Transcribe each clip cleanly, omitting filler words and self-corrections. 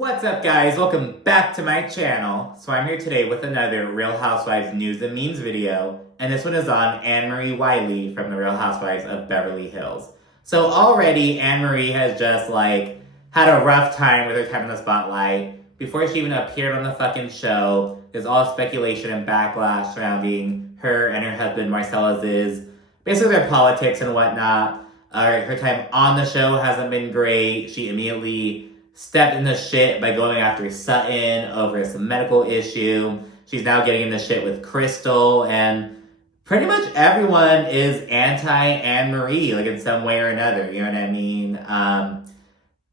What's up, guys? Welcome back to my channel. So I'm here today with another Real Housewives news and memes video, and this one is on Annemarie Wiley from the Real Housewives of Beverly Hills. So already Annemarie has just had a rough time with her time in the spotlight. Before she even appeared on the fucking show, there's all speculation and backlash surrounding her and her husband Marcella's basically their politics and whatnot. Her time on the show hasn't been great. She immediately stepped into shit by going after Sutton over some medical issue. She's now getting into shit with Crystal, and pretty much everyone is anti-Annemarie, in some way or another, you know what I mean?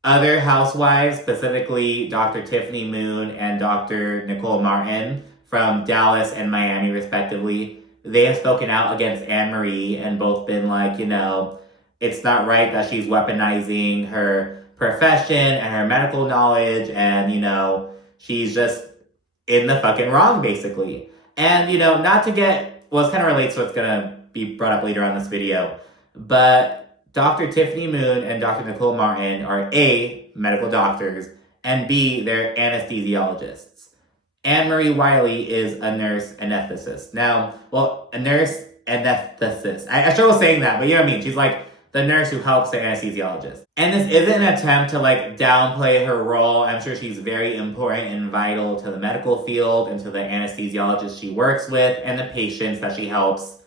Other housewives, specifically Dr. Tiffany Moon and Dr. Nicole Martin from Dallas and Miami, respectively, they have spoken out against Annemarie and both been it's not right that she's weaponizing her profession and her medical knowledge, and she's just in the fucking wrong, basically. And not to get, this kind of relates to what's gonna be brought up later on this video, but Dr. Tiffany Moon and Dr. Nicole Martin are A, medical doctors, and B, they're anesthesiologists. Annemarie Wiley is a nurse anesthetist. A nurse anesthetist. I struggle saying that, but you know what I mean. She's the nurse who helps the anesthesiologist. And this isn't an attempt to downplay her role. I'm sure she's very important and vital to the medical field and to the anesthesiologist she works with and the patients that she helps,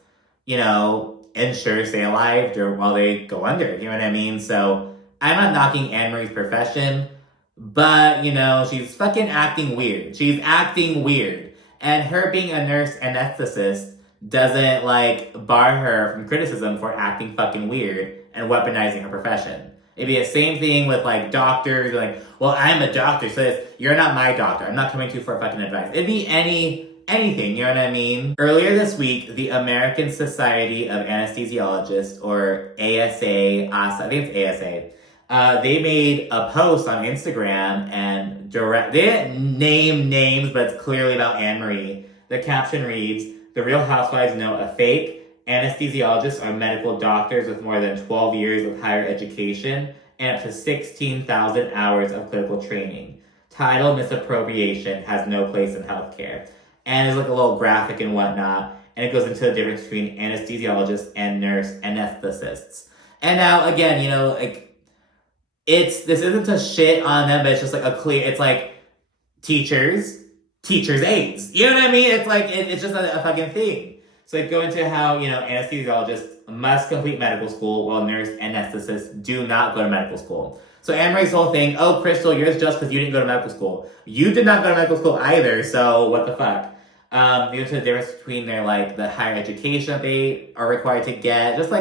ensure stay alive while they go under, you know what I mean? So I'm not knocking Annemarie's profession, but she's fucking acting weird. She's acting weird. And her being a nurse anesthetist doesn't bar her from criticism for acting fucking weird and weaponizing her profession. It'd be the same thing with doctors, well, I'm a doctor, so you're not my doctor. I'm not coming to you for fucking advice. It'd be anything, you know what I mean? Earlier this week, the American Society of Anesthesiologists, or ASA, I think it's ASA, they made a post on Instagram and they didn't name names, but it's clearly about Annemarie. The caption reads, "The Real Housewives know a fake. Anesthesiologists are medical doctors with more than 12 years of higher education and up to 16,000 hours of clinical training. Title misappropriation has no place in healthcare." And there's a little graphic and whatnot, and it goes into the difference between anesthesiologists and nurse anesthetists. And now, again, this isn't to shit on them, but it's just it's teachers' aides. You know what I mean? It's just a fucking thing. So go into how, anesthesiologists must complete medical school while nurse anesthetists do not go to medical school. So Annemarie's whole thing, oh, Crystal, yours just because you didn't go to medical school. You did not go to medical school either, so what the fuck? You know, the difference between their, the higher education that they are required to get, just,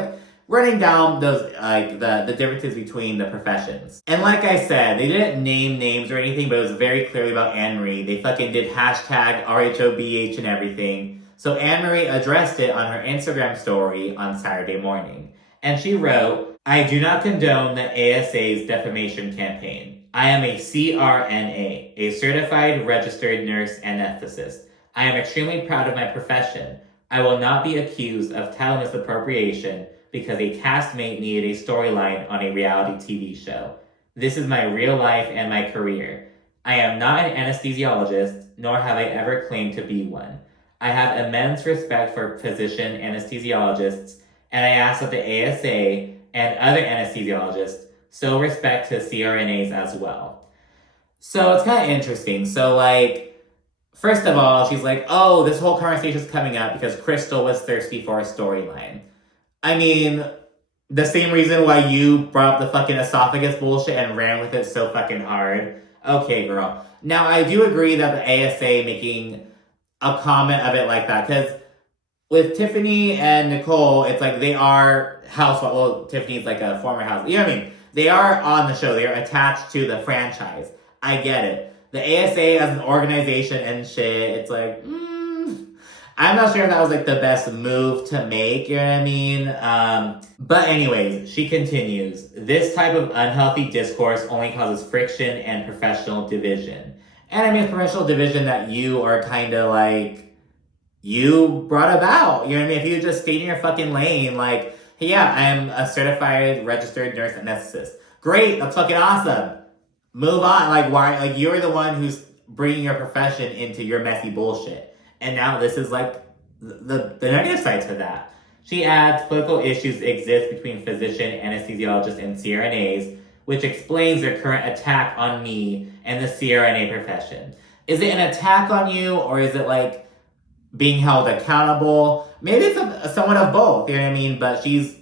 running down those, the differences between the professions. And like I said, they didn't name names or anything, but it was very clearly about Annemarie. They fucking did hashtag RHOBH and everything. So Annemarie addressed it on her Instagram story on Saturday morning. And she wrote, "I do not condone the ASA's defamation campaign. I am a CRNA, a certified registered nurse anesthetist. I am extremely proud of my profession. I will not be accused of title misappropriation because a castmate needed a storyline on a reality TV show. This is my real life and my career. I am not an anesthesiologist, nor have I ever claimed to be one. I have immense respect for physician anesthesiologists, and I ask that the ASA and other anesthesiologists show respect to CRNAs as well." So it's kind of interesting. So first of all, she's oh, this whole conversation is coming up because Crystal was thirsty for a storyline. I mean, the same reason why you brought up the fucking esophagus bullshit and ran with it so fucking hard. Okay, girl. Now, I do agree that the ASA making a comment of it like that, because with Tiffany and Nicole, it's they are housewives. Well, Tiffany's a former housewife. You know what I mean? They are on the show. They are attached to the franchise. I get it. The ASA as an organization and shit, it's I'm not sure if that was the best move to make, you know what I mean? But anyways, she continues, "This type of unhealthy discourse only causes friction and professional division." And I mean, professional division that you are kind of you brought about, you know what I mean? If you just stayed in your fucking lane, yeah, I'm a certified registered nurse anesthetist. Great, that's fucking awesome. move on. Like, why? Like, you're the one who's bringing your profession into your messy bullshit. And now this is like the negative side to that. She adds, political issues exist between physician, anesthesiologists, and CRNAs, which explains their current attack on me and the CRNA profession. Is it an attack on you, or is it like being held accountable? Maybe it's somewhat of both, you know what I mean? But she's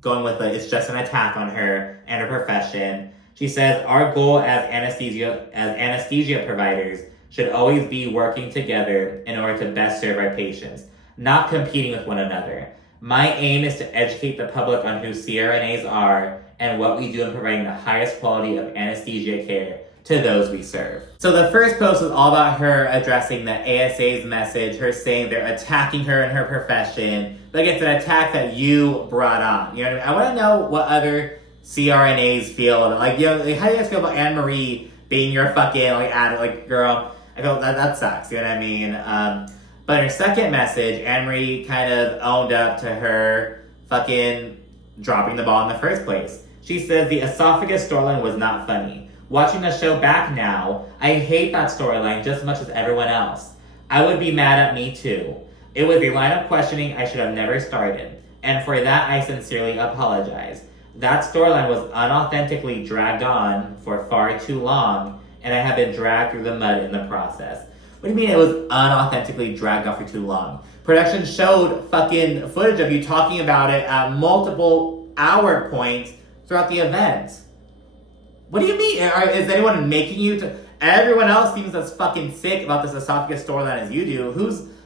going with it. It's just an attack on her and her profession. She says, our goal as anesthesia providers should always be working together in order to best serve our patients, not competing with one another. My aim is to educate the public on who CRNAs are and what we do in providing the highest quality of anesthesia care to those we serve. So the first post was all about her addressing the ASA's message, her saying they're attacking her in her profession. Like, it's an attack that you brought on. You know what I mean? I want to know what other CRNAs feel. Like, you know, how do you guys feel about Annemarie being your fucking, like, girl? I feel that sucks, you know what I mean? But in her second message, Annemarie kind of owned up to her fucking dropping the ball in the first place. She said the esophagus storyline was not funny. Watching the show back now, I hate that storyline just as much as everyone else. I would be mad at me too. It was a line of questioning I should have never started. And for that, I sincerely apologize. That storyline was unauthentically dragged on for far too long, and I have been dragged through the mud in the process. What do you mean it was unauthentically dragged on for too long? Production showed fucking footage of you talking about it at multiple hour points throughout the event. What do you mean? Is anyone making you to... Everyone else seems as fucking sick about this esophagus storyline as you do.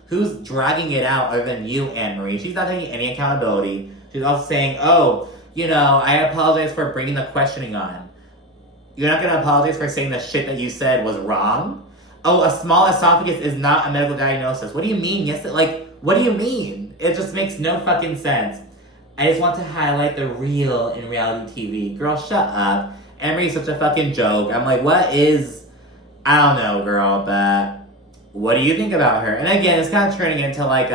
Who's dragging it out other than you, Annemarie? She's not taking any accountability. She's also saying, oh, you know, I apologize for bringing the questioning on. You're not going to apologize for saying the shit that you said was wrong? Oh, a small esophagus is not a medical diagnosis. What do you mean? Yes, what do you mean? It just makes no fucking sense. I just want to highlight the real in reality TV. Girl, shut up. Annemarie's such a fucking joke. I'm like, I don't know, girl, but what do you think about her? And again, it's kind of turning into like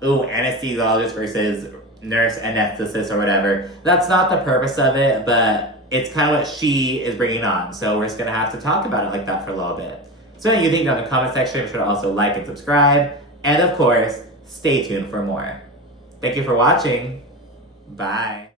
anesthesiologist versus nurse anesthetist or whatever. That's not the purpose of it, but it's kind of what she is bringing on. So we're just going to have to talk about it like that for a little bit. So what do you think down in the comment section? Make sure to also like and subscribe. And of course, stay tuned for more. Thank you for watching. Bye.